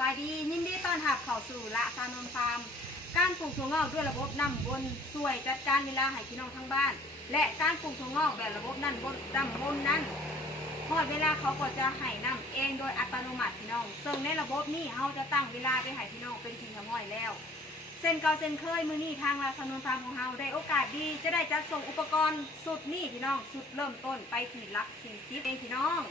บายดียินดีต้อนรับเข้าสู่ละฟาร์มฟาร์มการปลูกถั่วงอกด้วยระบบน้ำบนช่วยจัดการเวลาให้พี่น้องทั้งบ้านและการปลูกถั่วงอกแบบระบบน้ำบนนั้นพอดเวลาเขาก็จะให้น้ำเองโดยอัตโนมัติพี่น้องซึ่งในระบบนี้เขาจะตั้งเวลาไปให้พี่น้องเป็นทีละม้อยแล้วเส้นเก่าเส้นเคยมือนี้ทางละฟาร์มฟาร์มของเราได้โอกาสดีจะได้จัดส่งอุปกรณ์สุดนี้พี่น้องสุดเริ่มต้นไปที่หลัก40เองพี่น้อง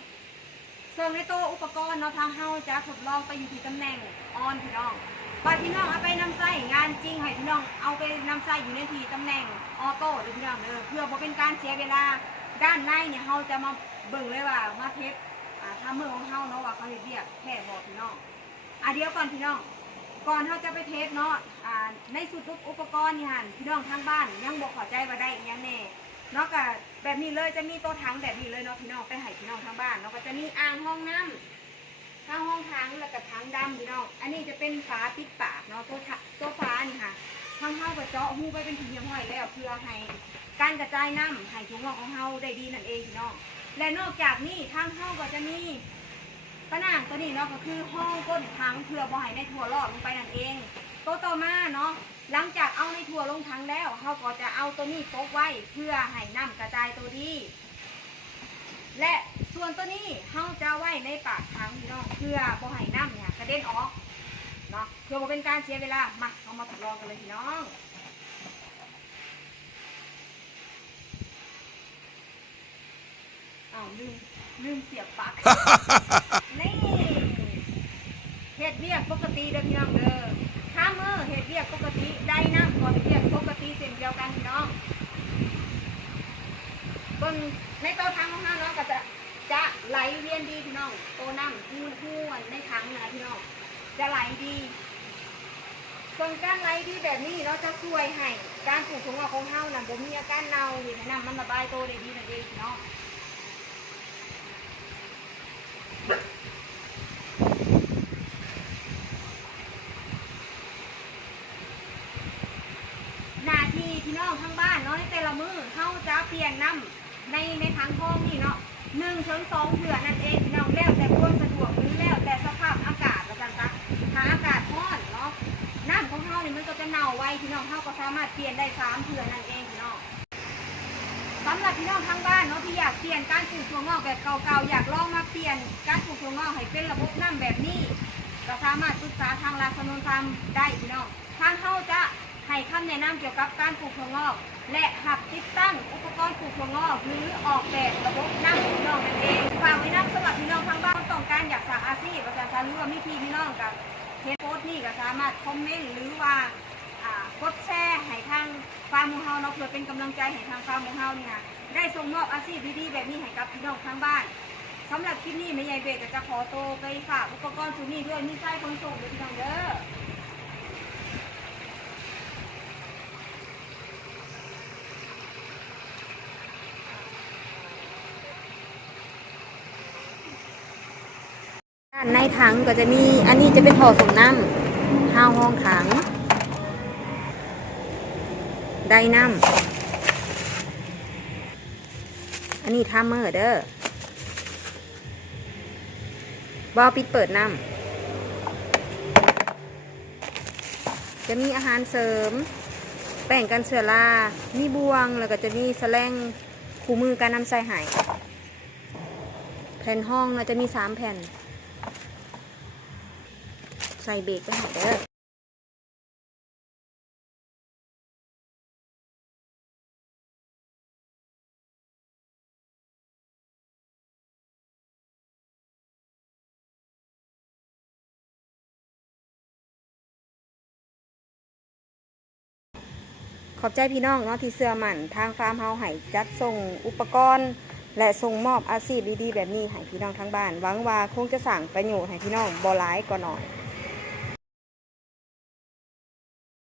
ซึ่งในตัวอุปกรณ์เราทางเฮาจะทดลองไปอยู่ที่ตำแหน่งออนพี่น้องพอพี่น้องเอาไปนำใส่งานจริงให้พี่น้องเอาไปนำใส่อยู่ในที่ตำแหน่งออโต้พี่น้องเพื่อบ่เป็นการเสียเวลาด้านในเนี่ยเฮาจะมาเบิ่งเลยว่ามาเทสทำมือของเฮาเนาะว่าเขาเฮ็ดเรียกแค่บ่พี่น้องเดี๋ยวก่อนพี่น้องก่อนเฮาจะไปเทสเนาะในสุดอุปกรณ์นี่หั่นพี่น้องทางบ้านยังบ่เข้าใจว่าได้อีหยังแน่เนาะก็แบบนี้เลยจะมีตัวถังแบบนี้เลยเนาะพี่น้องไปให้พี่น้องทางบ้านเนาะก็จะมีอ่างห้องน้ำทางห้องถังแล้วก็ถังดำพี่น้องอันนี้จะเป็นฝาปิดปากเนาะตัวฝานี่ค่ะทางเฮาก็เจาะหูไปเป็นทีเรียบร้อยแล้วเพื่อให้การกระจายน้ำให้ถั่วงอกของเฮาได้ดีนั่นเองพี่น้องและนอกจากนี้ทางเฮาก็จะมีผนังตัวนี้เนาะก็คือห้องก้นถังเพื่อบ่ให้ในถั่วลอดลงไปนั่นเองตัวต่อมาเนาะหลังจากเอาในถั่วลงถังแล้วเฮาก็จะเอาตัวนี้โป๊กไว้เพื่อให้น้ำกระจายตัวดีและส่วนตัวนี้เฮาจะไว้ในปากถังพี่น้องเพื่อบ่ให้น้ำเนี่ยกระเด็นออกเนาะเพื่อบ่เป็นการเสียเวลามาเอามาทดลองกันเลยพี่น้องลืมเสียบปลั๊ก นี่เฮ็ดเวียกปกติเด้อพี่น้องเด้อถ้ามือเฮ็ดเวียกปกติได้น้ำก็เฮ็ดเวียกปกติเส้นเดียวกันพี่น้องต้นในเตาถังของเราเนาะก็จะไหลเวียนดีพี่น้องตัวน้ำหูในถังนะพี่น้องจะไหลดีส่วนการไหลดีแบบนี้เราจะช่วยให้การปลูกถั่วงอกของเราน่ะบ่มีอาการเน่าเห็นน้ำมันระบายตัวได้ดีนั่นเองพี่น้องพี่น้องทั้งบ้านเนาะในแต่ละมือเขาจะเปลี่ยนน้ำในถังทองนี่เนาะ1 ถึง 2 เดือนนั่นเองพี่น้องแล้วแต่ความสะดวกหรือแล้วแต่สภาพอากาศแล้วกันจ้ะถ้าอากาศร้อนเนาะน้ำของเขาเนี่ยมันก็จะเน่าไวพี่น้องเขาก็สามารถเปลี่ยนได้3 เดือนนั่นเองพี่น้องสำหรับพี่น้องทั้งบ้านเนาะที่อยากเปลี่ยนการปลูกถั่วงอกแบบเก่าๆอยากลองมาเปลี่ยนการปลูกถั่วงอกให้เป็นระบบน้ำแบบนี้ก็สามารถปรึกษาทางราชนนท์ฟาร์มได้พี่น้องทางเขาจะให้คำแนะนำเกี่ยวกับการปลูกถั่วงอกและหักติดตั้งอุปกรณ์ปลูกถั่วงอกหรือออกแบบระบบน้ำพี่น้องนั่นเองฝากไว้น้ำสำหรับพี่น้องทางบ้านต้องการอยากสั่งอาชีพประชาชนหรือว่ามีพี่น้องกับเทปโพสต์นี่ก็สามารถคอมเมนต์หรือว่ากดแชร์ให้ทางฟาร์มของเราเนาะเพื่อเป็นกำลังใจให้ทางฟาร์มของเราเนี่ยได้ส่งมอบอาชีพดีๆแบบนี้ให้กับพี่น้องทางบ้านสำหรับคลิปนี้แม่ใหญ่เบสจะขอตัวไปฝากอุปกรณ์ชุดนี้ด้วยมีไส้ขนส่งด้วยพี่น้องเด้อในถังก็จะมีอันนี้จะเป็นห่อส่งน้ำห้องถังได้น้ำอันนี้ทัมเมอร์เด้อวาล์วปิดเปิดน้ำจะมีอาหารเสริมแป้งกันเชื้อรามีบ่วงแล้วก็จะมีแสลงคู่มือการนำใส่หายแผ่นห้องเราจะมี3 แผ่นใส่เบรกไปหาเด้อขอบใจพี่น้องเนาะที่เสื้อมันทางฟาร์มเฮาให้จัดส่งอุปกรณ์และส่งมอบอาชีพดีๆแบบนี้ให้พี่น้องทั้งบ้านหวังว่าคงจะสั่งประโยชน์ให้พี่น้องบ่หลายก็หน่อย